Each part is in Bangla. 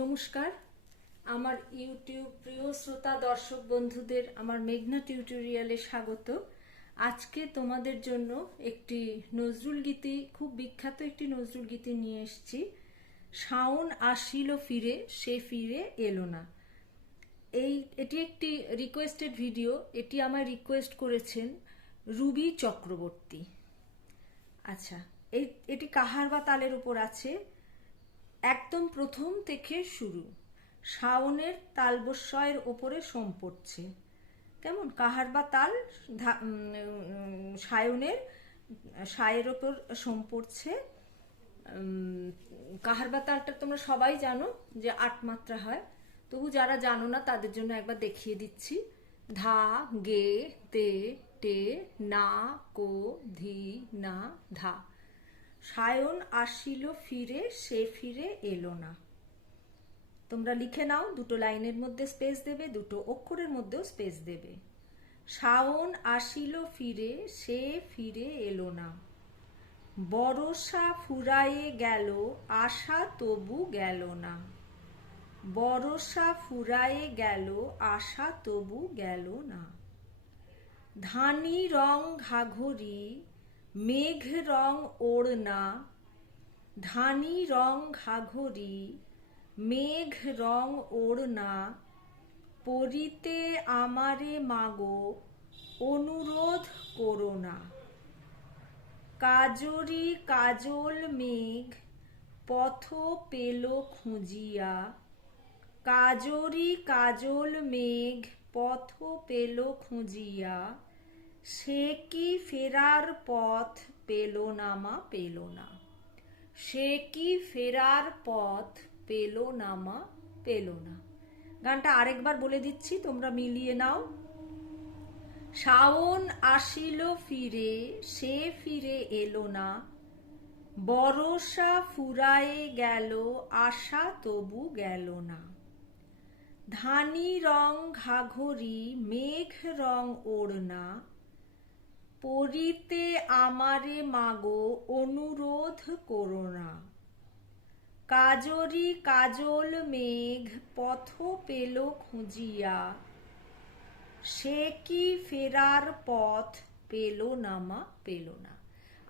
নমস্কার। আমার ইউটিউব প্রিয় শ্রোতা, দর্শক বন্ধুদের আমার মেঘনা টিউটোরিয়ালে স্বাগত। আজকে তোমাদের জন্য একটি নজরুল গীতি, খুব বিখ্যাত একটি নজরুল গীতি নিয়ে এসেছি। শাওন আসিল ফিরে, সে ফিরে এলো না। এই, এটি একটি রিকোয়েস্টেড ভিডিও এটি আমায় রিকোয়েস্ট করেছেন রুবি চক্রবর্তী। আচ্ছা এই, এটি কাহার বা তালের উপর আছে? একদম প্রথম থেকে শুরু। শাওনের তালবস্বয়ের ওপরে সোম পড়ছে। কেমন? কাহার বা তাল? সায়নের? সায়ের ওপর সোম পড়ছে। কাহার বা তালটা তোমরা সবাই জানো যে আট মাত্রা হয়। তবু যারা জানো না, তাদের জন্য একবার দেখিয়ে দিচ্ছি। ধা, গে, তে, টে, না, কো, ধি, না, ধা। সায়ন আসিল ফিরে, সে ফিরে এলো না। তোমরা লিখে নাও, দুটো লাইনের মধ্যে স্পেস দেবে, দুটো অক্ষরের মধ্যেও স্পেস দেবে। শাওন আসিল ফিরে, সে ফিরে এলো না। বরষা ফুরায়ে গেল, আশা তবু গেল না। বরষা ফুরায়ে গেল, আশা তবু গেল না। ধানি রং ঘাঘরি মেঘ রং ওড়না, ধানি রং ঘাঘরি, মেঘ রং ওড়না, পরিতে আমারে মাগো, অনুরোধ করো না কাজরি কাজল মেঘ, পথ পেল খুঁজিয়া। কাজরি কাজল মেঘ, পথ পেল খুঁজিয়া। সে কি ফেরার পথ পেল না মা, পেল না। সে কি ফেরার পথ পেল না মা, পেল না। গানটা আরেকবার বলে দিচ্ছি, তোমরা মিলিয়ে নাও। শাওন আসিল ফিরে, সে ফিরে এলো না। বরষা ফুরায়ে গেল, আশা তবু গেল না। ধানি রং ঘাঘরি, মেঘ রং ওড়না। পরিতে আমারে মাগো অনুরোধ করো না। কাজরি কাজল মেঘ পথ পেল খুঁজিয়া, সে কি ফেরার পথ পেল না মা পেল না।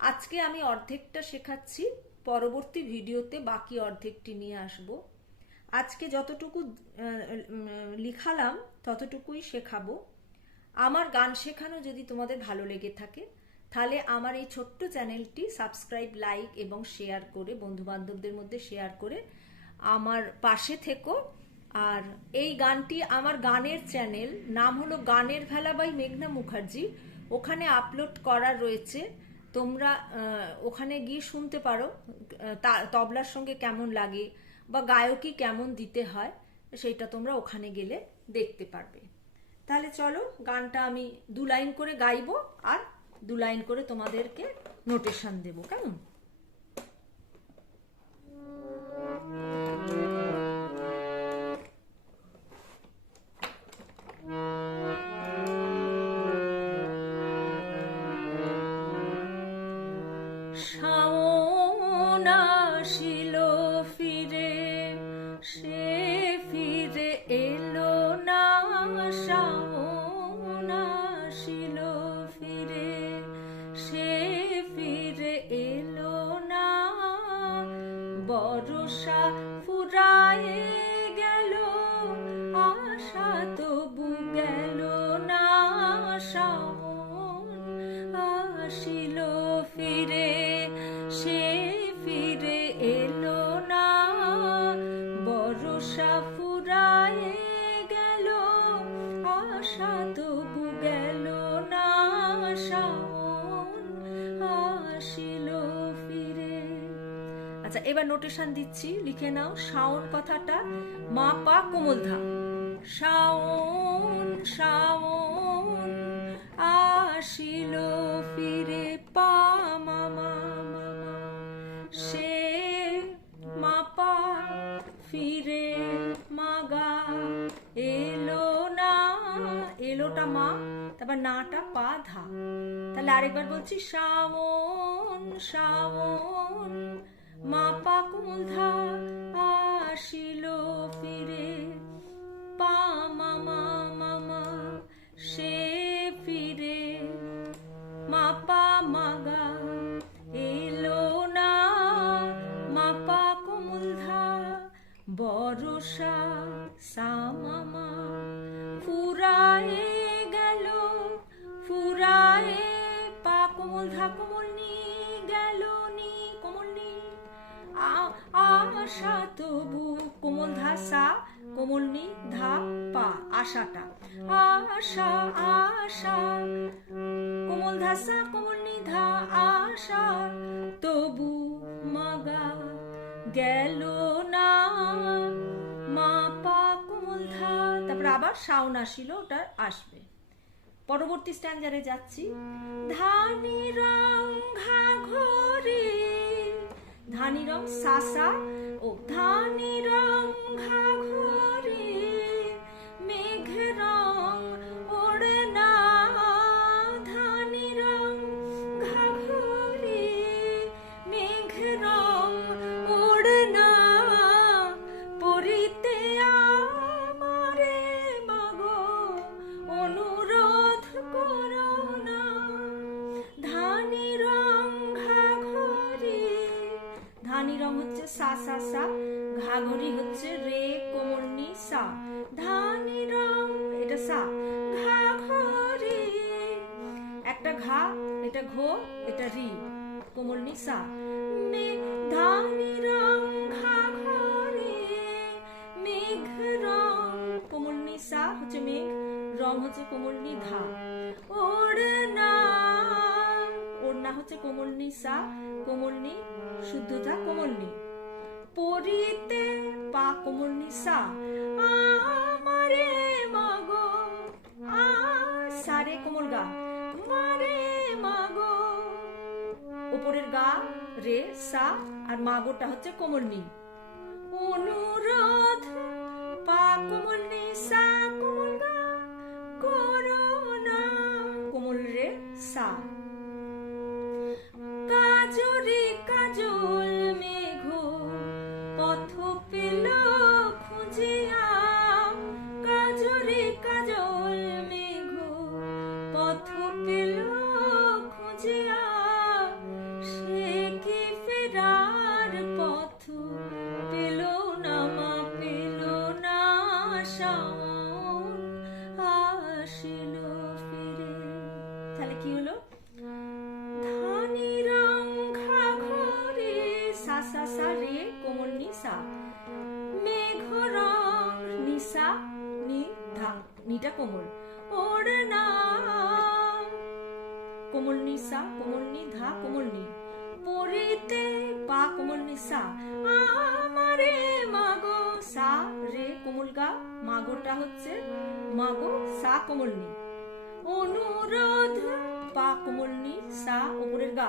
আজকে আমি অর্ধেকটা শেখাচ্ছি, পরবর্তী ভিডিওতে বাকি অর্ধেকটি নিয়ে আসব। আজকে যতটুকু লিখালাম ততটুকুই শেখাবো। আমার গান শেখানো যদি তোমাদের ভালো লেগে থাকে, তাহলে আমার এই ছোট্ট চ্যানেলটি সাবস্ক্রাইব, লাইক এবং শেয়ার করে বন্ধু বান্ধবদের মধ্যে শেয়ার করে আমার পাশে থেকো। আর এই গানটি আমার গানের চ্যানেল, নাম হলো গানের ভেলা বাই মেঘনা মুখার্জি। ওখানে আপলোড করা রয়েছে। তোমরা ওখানে গিয়ে শুনতে পারো তবলার সঙ্গে কেমন লাগে বা গায়কী কেমন দিতে হয়, সেটা তোমরা ওখানে গেলে দেখতে পারবে। তাহলে চলো গানটা আমি দু লাইন করে গাইবো আর দু লাইন করে তোমাদেরকে নোটেশন দেব, কেমন? ফিরে, সে ফিরে আচ্ছা এবার নোটেশন দিচ্ছি, লিখে নাও, শাওন কথাটা, মা পা কোমল ধা শাওন শাওন, আসিল ফিরে পা মামা সে মা পা ফিরে মাগা এলো না। এলোটা মা, তারপর নাটা পা ধা। তাহলে আরেকবার বলছি, শাওন শাওন মাপা কুন্ধা আসিল ফিরে। পা মামা মামা, সে ফিরে। মাপা মাগা এলো না। মাপা কুমুন্ধা বরসা সামামা ফুরায়ে গেল, ফুরায়ে পা কুমুল ধা আশা তবু কোমল ধা কোমল নি ধা পা, আশাটা। আশা আশা, কোমল ধা কোমল নি ধা আশা, তবু মাগা গেল না। মা পা কোমল ধা, তারপর আবার শাওন আসিল, ওটা আসবে। পরবর্তী স্ট্যান্ডারে যাচ্ছি। ধানি রং ঘাঘরে ধানি রং সাসা ও ধানি রং ঘাঘরে মেঘ সা সা, ঘাঘরি হচ্ছে রে কোমলনি সা। ধানি রং, এটা সা। ঘাঘরি। একটা ঘা, এটা ঘো, এটা রি। কোমলনি সা। মে ধানি রং মেঘ রং সা হচ্ছে মেঘ, রং হচ্ছে কোমলনি ধা ওড়না ওড়না হচ্ছে কোমলনি সা কোমলনি শুদ্ধতা কোমলনি পরিতে পা কোমলনি সা আমারে মাগো আ সারে কোমল গা। মারে মাগো। উপরের গা, রে, সা আর মাগোটা হচ্ছে কোমলনি অনুরোধ পা কোমল নি সা কোমল গা করোনা কোমল রে, সা। কি হলো? ধানি রং ঘাঘরে সা সা সা রে কোমল নিসা মেঘ রং নিসা নি, ধা, নিটা কোমল ওড়না কোমল নিসা কোমল নি, ধা, কোমল নি। পরিতে পা, কোমল নিসা আমারে মাগো, সা রে, কোমল গা। মাগোটা হচ্ছে মাগো, সা, কোমল নি। অনুরোধ। পা কোমল নি, সা উপরের গা।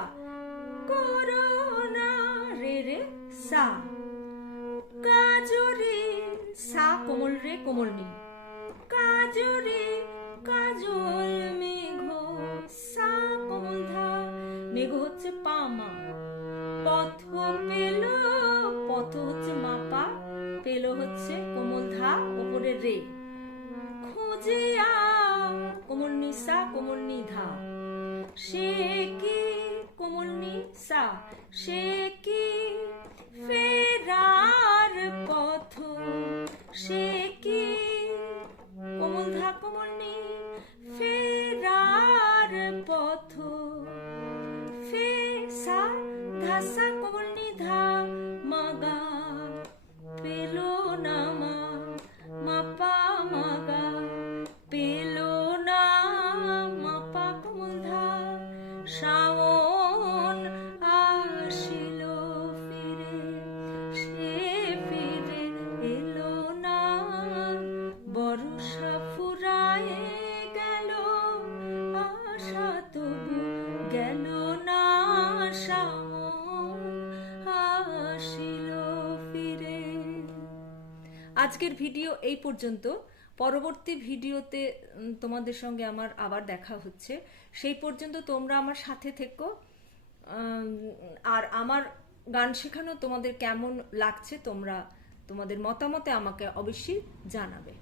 করোনা রে রে, সা। কাজরে, সা কোমল রে কোমল নি। কাজরে, কাজল মেঘ, সা কোমল ধা। মেঘ হচ্ছে পা, মা। পথ পেল, পথ হচ্ছে মাপা পেল হচ্ছে কোমল ধা উপরে রে। খুঁজিয়া কোমল নিসা কোমলনি ধা সে কি কোমল নিসা সে কি ফেরার পথ? সে কি কোমল ধা কোমল নি ফেরার পথ? ফে সা ধাসা কোমল নিধা মাগা আজকের ভিডিও এই পর্যন্ত। পরবর্তী ভিডিওতে তোমাদের সঙ্গে আমার আবার দেখা হচ্ছে। সেই পর্যন্ত তোমরা আমার সাথে থেকো। আর আমার গান শেখানো তোমাদের কেমন লাগছে, তোমরা তোমাদের মতামতে আমাকে অবশ্যই জানাবে।